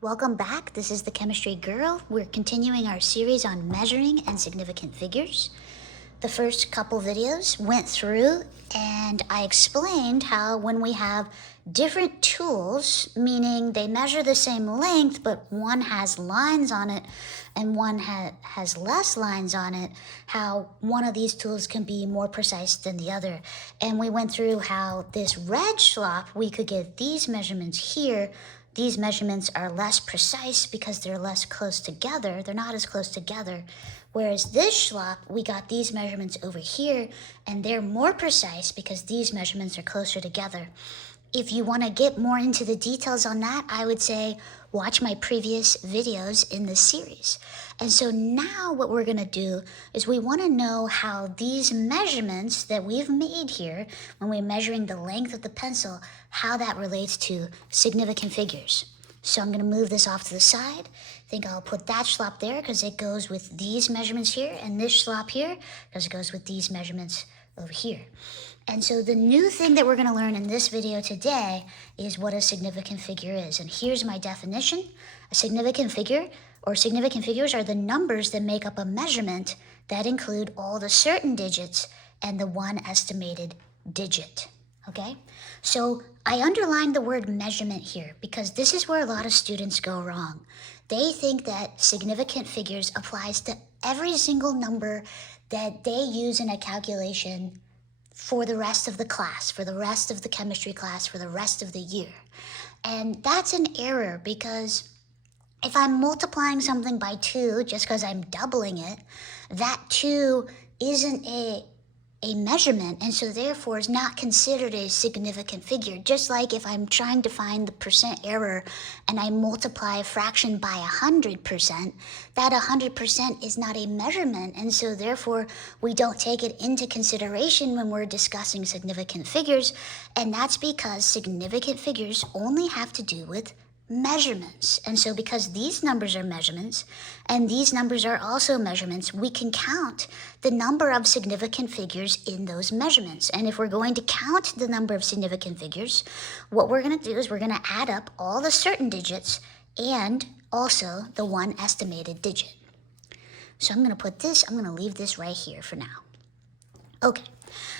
Welcome back. This is the Chemistry Girl. We're continuing our series on measuring and significant figures. The first couple videos went through and I explained how when we have different tools, meaning they measure the same length, but one has lines on it and one has less lines on it, how one of these tools can be more precise than the other. And we went through how this red schlop, we could get these measurements here. These measurements are less precise because they're less close together. They're not as close together. Whereas this schlop, we got these measurements over here, and they're more precise because these measurements are closer together. If you want to get more into the details on that, I would say watch my previous videos in this series. And so now what we're going to do is we want to know how these measurements that we've made here, when we're measuring the length of the pencil, how that relates to significant figures. So I'm going to move this off to the side. I think I'll put that schlop there because it goes with these measurements here, and this schlop here because it goes with these measurements over here. And so the new thing that we're going to learn in this video today is what a significant figure is. And here's my definition. A significant figure, or significant figures, are the numbers that make up a measurement that include all the certain digits and the one estimated digit. Okay? So I underlined the word measurement here because this is where a lot of students go wrong. They think that significant figures applies to every single number that they use in a calculation for the rest of the class, for the rest of the chemistry class, for the rest of the year. And that's an error because if I'm multiplying something by 2 just because I'm doubling it, that 2 isn't a measurement, and so therefore is not considered a significant figure. Just like if I'm trying to find the percent error and I multiply a fraction by 100%, that 100% is not a measurement, and so therefore we don't take it into consideration when we're discussing significant figures, and that's because significant figures only have to do with measurements. And so because these numbers are measurements and these numbers are also measurements, we can count the number of significant figures in those measurements. And if we're going to count the number of significant figures, what we're going to do is we're going to add up all the certain digits and also the one estimated digit. So I'm going to leave this right here for now. Okay,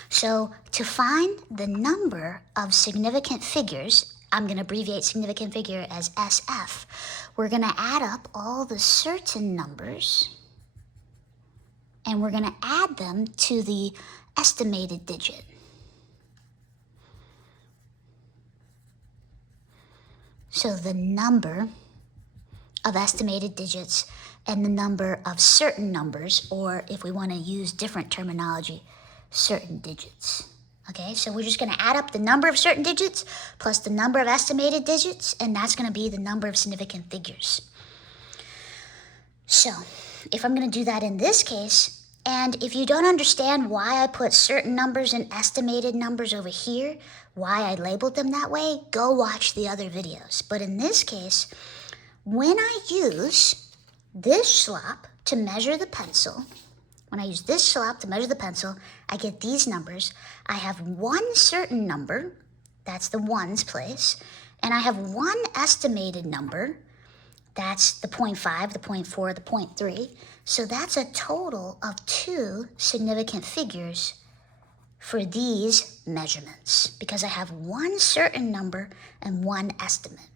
so to find the number of significant figures, I'm going to abbreviate significant figure as SF. We're going to add up all the certain numbers, and we're going to add them to the estimated digit. So the number of estimated digits and the number of certain numbers, or if we want to use different terminology, certain digits. Okay, so we're just going to add up the number of certain digits plus the number of estimated digits, and that's going to be the number of significant figures. So if I'm going to do that in this case, and if you don't understand why I put certain numbers and estimated numbers over here, why I labeled them that way, go watch the other videos. But in this case, when I use this schlop to measure the pencil, I get these numbers. I have one certain number, that's the ones place, and I have one estimated number, that's the 0.5, the 0.4, the 0.3. So that's a total of 2 significant figures for these measurements because I have one certain number and one estimate.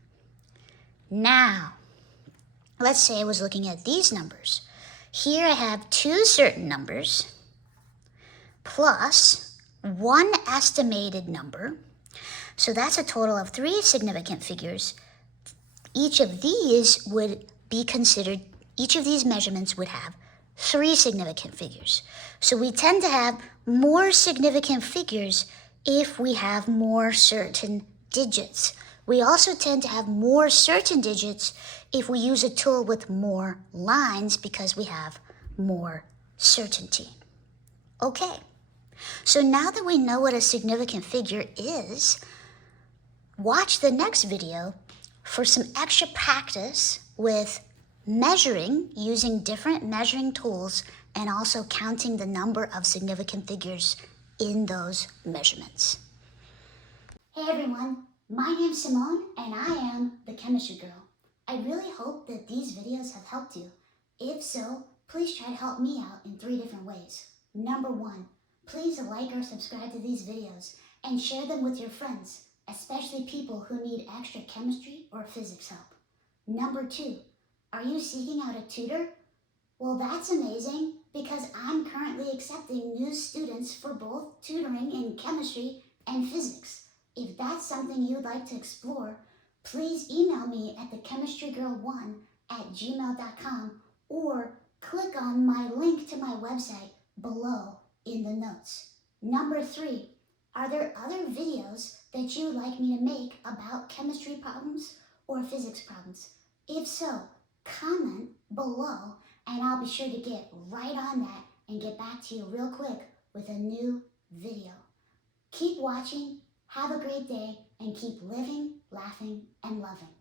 Now, let's say I was looking at these numbers. Here I have 2 certain numbers plus one estimated number. So that's a total of 3 significant figures. Each of these measurements would have 3 significant figures. So we tend to have more significant figures if we have more certain digits. We also tend to have more certain digits if we use a tool with more lines because we have more certainty. Okay, so now that we know what a significant figure is, watch the next video for some extra practice with measuring using different measuring tools and also counting the number of significant figures in those measurements. Hey everyone, my name's Simone and I am the Chemistry Girl. I really hope that these videos have helped you. If so, please try to help me out in 3 different ways. Number 1, please like or subscribe to these videos and share them with your friends, especially people who need extra chemistry or physics help. Number 2, are you seeking out a tutor? Well, that's amazing because I'm currently accepting new students for both tutoring in chemistry and physics. If that's something you'd like to explore, please email me at thechemistrygirl1@gmail.com or click on my link to my website below in the notes. Number 3, are there other videos that you'd like me to make about chemistry problems or physics problems? If so, comment below and I'll be sure to get right on that and get back to you real quick with a new video. Keep watching, have a great day, and keep living, laughing, and loving.